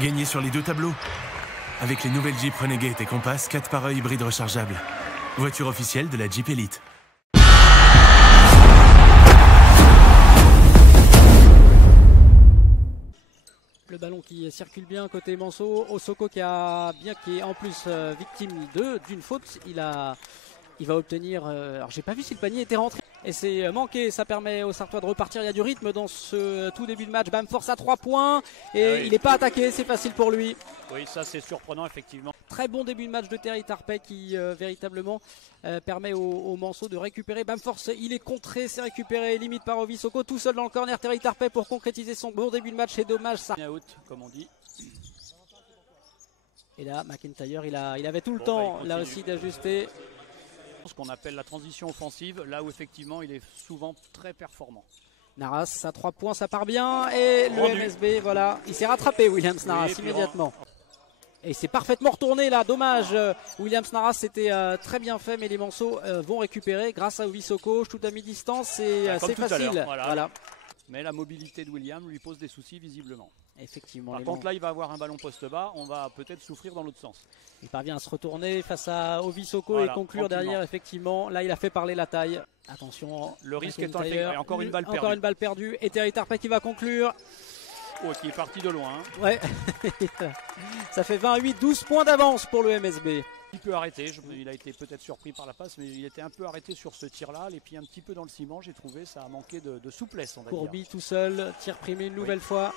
Gagnez sur les deux tableaux. Avec les nouvelles Jeep Renegade et Compass 4x1 hybride rechargeable. Voiture officielle de la Jeep Elite. Le ballon qui circule bien côté Manso. Osoko qui est en plus victime d'une faute. Il va obtenir. Alors j'ai pas vu si le panier était rentré. Et c'est manqué, ça permet aux Sartois de repartir. Il y a du rythme dans ce tout début de match. Bamforce à 3 points et il n'est pas attaqué, c'est facile pour lui. Oui, ça c'est surprenant effectivement. Très bon début de match de Terry Tarpey qui véritablement permet au Manso de récupérer. Bamforce, il est contré, c'est récupéré, limite par Ovisoko, tout seul dans le corner. Terry Tarpey pour concrétiser son bon début de match, c'est dommage ça. Out, comme on dit. Et là, McIntyre, il avait tout le temps là aussi d'ajuster. Ce qu'on appelle la transition offensive, là où effectivement il est souvent très performant. Naras à 3 points, ça part bien et le MSB, voilà, il s'est rattrapé Williams Naras immédiatement. Et c'est parfaitement retourné là, dommage. Williams Naras c'était très bien fait, mais les Manceaux vont récupérer grâce à Ovisoko, shoot à mi-distance et c'est facile. Voilà. Mais la mobilité de William lui pose des soucis visiblement. Effectivement. Par contre là il va avoir un ballon poste bas, on va peut-être souffrir dans l'autre sens. Il parvient à se retourner face à Ovisoko et conclure derrière effectivement. Là il a fait parler la taille. Attention. Le risque est intégré. Encore une balle perdue. Encore une balle perdue et Terry Tarpey qui va conclure. Oh, qui est parti de loin. Ouais. Ça fait 28, 12 points d'avance pour le MSB. Il peut arrêter, il a été peut-être surpris par la passe, mais il était un peu arrêté sur ce tir-là, les pieds un petit peu dans le ciment, j'ai trouvé, ça a manqué de souplesse. Courby tout seul, tir primé une nouvelle fois.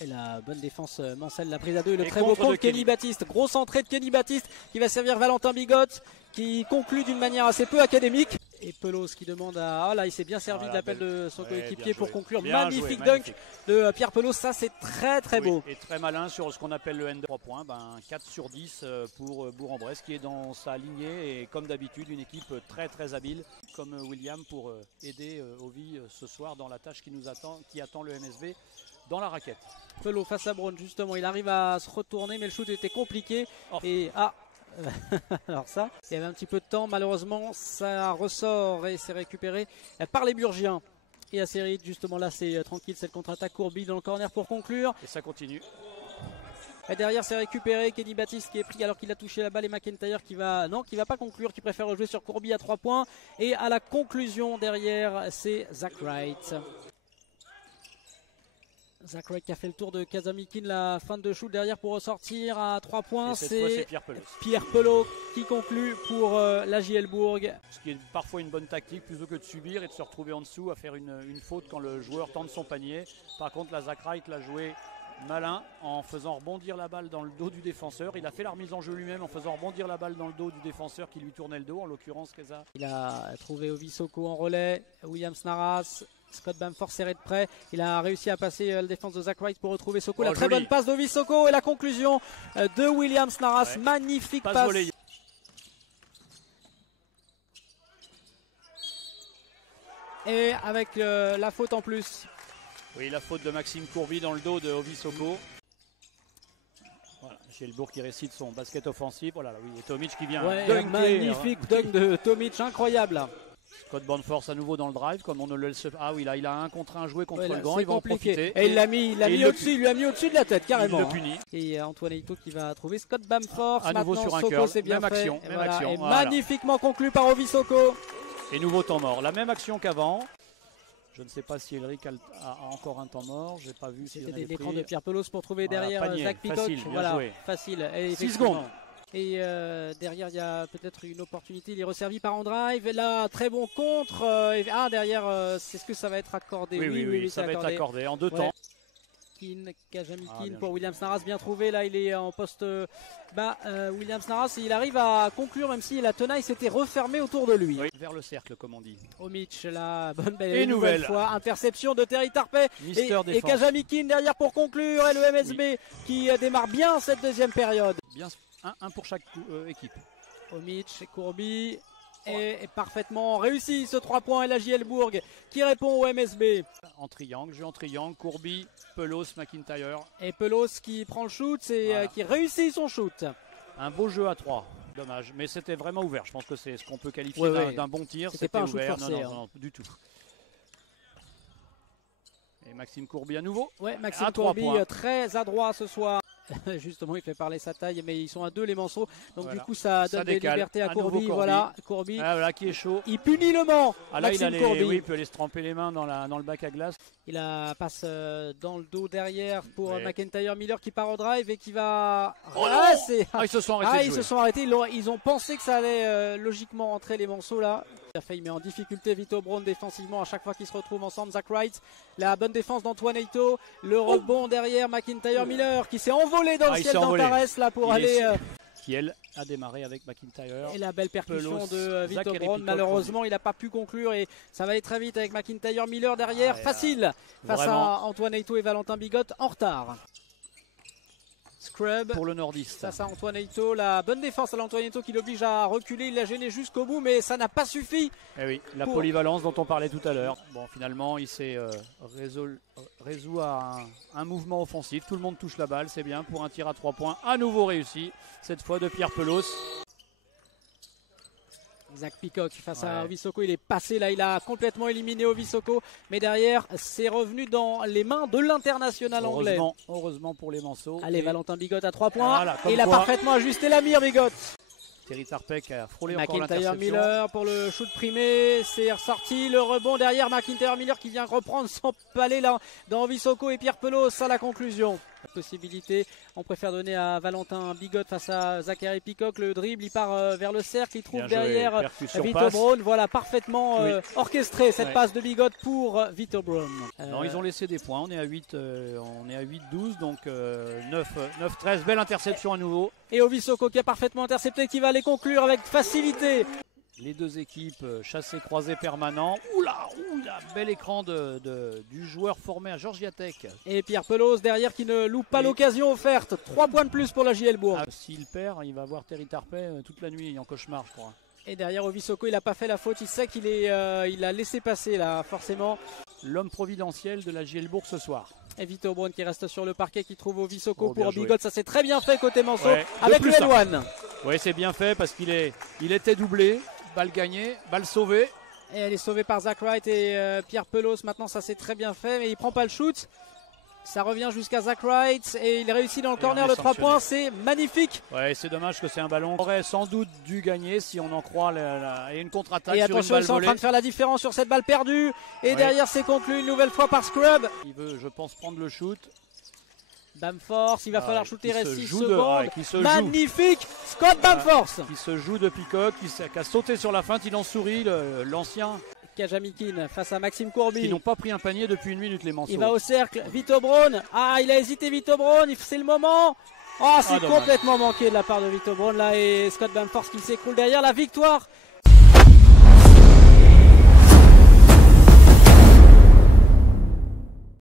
Et la bonne défense Mancel, la prise à deux et le très beau contre de Kenny Baptiste. Grosse entrée de Kenny Baptiste qui va servir Valentin Bigotte, qui conclut d'une manière assez peu académique. Et Pelos qui demande à... Ah là, il s'est bien servi de l'appel de son coéquipier pour conclure. Magnifique dunk de Pierre Pelos, ça c'est très beau. Et très malin sur ce qu'on appelle le N de 3 points. 4 sur 10 pour Bourg-en-Bresse qui est dans sa lignée et comme d'habitude une équipe très habile comme William pour aider Ovi ce soir dans la tâche qui attend le MSB dans la raquette. Pelot face à Brown justement, il arrive à se retourner mais le shoot était compliqué. Et alors ça, il y avait un petit peu de temps, malheureusement ça ressort et c'est récupéré par les Burgiens. Et à Série justement là c'est tranquille, cette contre-attaque. Courby dans le corner pour conclure. Et ça continue. Et derrière c'est récupéré, Kenny Baptiste qui est pris alors qu'il a touché la balle et McIntyre qui va pas conclure, qui préfère jouer sur Courby à 3 points. Et à la conclusion derrière c'est Zach Wright. Zach Wright qui a fait le tour de Kazamikin, la fin de shoot derrière pour ressortir à 3 points. C'est Pierre Pelot qui conclut pour la JL Bourg. Ce qui est parfois une bonne tactique, plutôt que de subir et de se retrouver en dessous à faire une faute quand le joueur tente son panier. Par contre, la Zach Wright l'a joué malin en faisant rebondir la balle dans le dos du défenseur. Il a fait la remise en jeu lui-même en faisant rebondir la balle dans le dos du défenseur qui lui tournait le dos, en l'occurrence Reza. Il a trouvé Ovisoko en relais, Williams Naras. Scott Bamforce serré de près, il a réussi à passer la défense de Zach Wright pour retrouver Soko. La très bonne passe d'Ovisoko et la conclusion de Williams Naras. Magnifique passe. Et avec la faute en plus. Oui, la faute de Maxime Courby dans le dos de Ovisoko. Voilà, Gielbourg qui récite son basket offensif. Voilà, oui, et Tomic qui vient. Magnifique dunk de Tomic, incroyable. Scott Bamforce à nouveau dans le drive, comme on ne le laisse. Ah oui, là il a un contre un joué contre le gant, il va compliqué. En profiter. Et il l'a mis au-dessus, il lui a mis au-dessus de la tête carrément. Il le punit. Et Antoine Eito qui va trouver Scott Bamforce. À nouveau sur un Soko, c'est bien même fait. action, même action. Et magnifiquement conclu par Ovisoko. Et nouveau temps mort, la même action qu'avant. Je ne sais pas si Elric a encore un temps mort, j'ai pas vu. C'était l'écran de Pierre Pelos pour trouver derrière Zach Picoc. Facile, voilà, facile. Et 6 secondes. Et derrière il y a peut-être une opportunité, il est resservi par en drive. Et là très bon contre. Derrière, c'est ce que ça va être accordé. Oui, ça va être accordé en 2 temps. Kazamikin pour Williams Naras, bien trouvé. Là il est en poste bas. Williams Naras, il arrive à conclure même si la tenaille s'était refermée autour de lui. Oui, vers le cercle comme on dit. Omic, la bonne belle et nouvelle fois. Interception de Terry Tarpey et Kazamikin derrière pour conclure. Et le MSB qui démarre bien cette deuxième période. Bien, un pour chaque équipe. Omic et Courby. Et parfaitement réussi ce 3 points et la JL Bourg qui répond au MSB. En triangle, jeu en triangle, Courby, Pelos, McIntyre. Et Pelos qui prend le shoot, qui réussit son shoot. Un beau jeu à 3, dommage, mais c'était vraiment ouvert. Je pense que c'est ce qu'on peut qualifier d'un bon tir. C'était pas un shoot ouvert, forcé, non, du tout. Et Maxime Courby à nouveau. Ouais, Maxime À 3 Courby points. très adroit ce soir. Justement, il fait parler sa taille, mais ils sont à 2 les Manceaux. Donc Voilà. du coup, ça donne des décale. libertés à À nouveau Courby. Courby. Voilà, Courby. Ah, voilà qui est chaud. Il punit le Mans. Ah, là, Maxime Courby. oui, il peut aller se tremper les mains dans le bac à glace. Il a passe dans le dos derrière pour Ouais. McIntyre Miller qui part au drive et qui va. Oh Ah, non c'est- Ah, ils se sont arrêtés. Ah, de ils jouer. se sont arrêtés. Ils ont pensé que ça allait logiquement entrer les Manceaux là. Il met en difficulté Vito Brown défensivement à chaque fois qu'ils se retrouvent ensemble. Zach Wright, la bonne défense d'Antoine Eito, le rebond derrière McIntyre Miller qui s'est envolé dans le il ciel s'est envolé. d'Antares là pour Il aller. est- Qui, elle, a démarré avec McIntyre. Et la belle percussion Pelos, de Vito Zachary Brown. Peacock, Malheureusement, il n'a pas pu conclure et ça va aller très vite avec McIntyre Miller derrière. Ah, Facile face vraiment. à Antoine Eito et Valentin Bigotte en retard. Scrub. Pour le nordiste. Ça, Antoine Eito, la bonne défense à l'Antoine Eito qui l'oblige à reculer, il l'a gêné jusqu'au bout, mais ça n'a pas suffi. Eh oui, la Pour- polyvalence dont on parlait tout à l'heure. Bon, finalement, il s'est résout à un mouvement offensif. Tout le monde touche la balle, c'est bien pour un tir à 3 points. À nouveau réussi, cette fois de Pierre Pelos. Zach Peacock face à Ouais. Ovisoko, il est passé là, il a complètement éliminé Ovisoko, mais derrière, c'est revenu dans les mains de l'international anglais. Heureusement pour les Manceaux. Allez, Et Valentin Bigotte à 3 points, Voilà, comme et il a quoi. parfaitement ajusté la mire, Bigotte. Terry Tarpeck a frôlé encore McIntyre l'interception. Miller pour le shoot primé, c'est ressorti, le rebond derrière McIntyre Miller qui vient reprendre son palais là dans Ovisoko et Pierre Pelos à la conclusion. La possibilité, on préfère donner à Valentin Bigotte face à Zachary Peacock, le dribble, il part vers le cercle, il trouve Bien joué, derrière percussion, Vito passe. Brown, voilà parfaitement Oui. orchestré cette Ouais. passe de Bigotte pour Vito Brown. Non, ils ont laissé des points. On est à 8-12, donc 9-13. Belle interception à nouveau. Et Ovisoko qui a parfaitement intercepté, qui va les conclure avec facilité. Les deux équipes chassés croisés permanents. Oula, bel écran du joueur formé à Georgia Tech. Et Pierre Pelos derrière qui ne loupe pas Et- l'occasion offerte. 3 points de plus pour la JL Bourg. Ah, s'il perd, il va voir Terry Tarpey toute la nuit en cauchemar, je crois. Et derrière Ovisoko, il n'a pas fait la faute. Il sait qu'il il a laissé passer là, forcément. L'homme providentiel de la JL Bourg ce soir. Et Vito Brown qui reste sur le parquet, qui trouve Ovisoko Oh, bien pour joué. Bigotte. Ça c'est très bien fait côté Manceau Ouais, de avec plus, le L1. Oui, c'est bien fait parce qu'il était doublé. Balle gagnée, balle sauvée. Et elle est sauvée par Zach Wright et Pierre Pelos. Maintenant, ça c'est très bien fait, mais il prend pas le shoot. Ça revient jusqu'à Zach Wright et il réussit dans le Et corner on est de 3 sanctionné. points. C'est magnifique. Ouais, c'est dommage que c'est un ballon. On aurait sans doute dû gagner si on en croit et une contre-attaque Et sur une attention, balle ils sont en volée. train de faire la différence sur cette balle perdue. Et Ouais. derrière, c'est conclu une nouvelle fois par Scrub. Il veut, je pense, prendre le shoot. Bamforce, il va falloir qui shooter, se reste 6 joue secondes. qui se joue. Magnifique, Scott Bamforce. Qui se joue de Peacock, qui a sauté sur la feinte, il en sourit, l'ancien. Kajamikin face à Maxime Qui Courby. n'ont pas pris un panier depuis une minute, les Manceaux. Il va au cercle, Vito Brown. Ah, il a hésité Vito Brown, c'est le moment. Oh, c'est dommage. complètement manqué de la part de Vito Brown là et Scott Bamforce qui s'écroule derrière. La victoire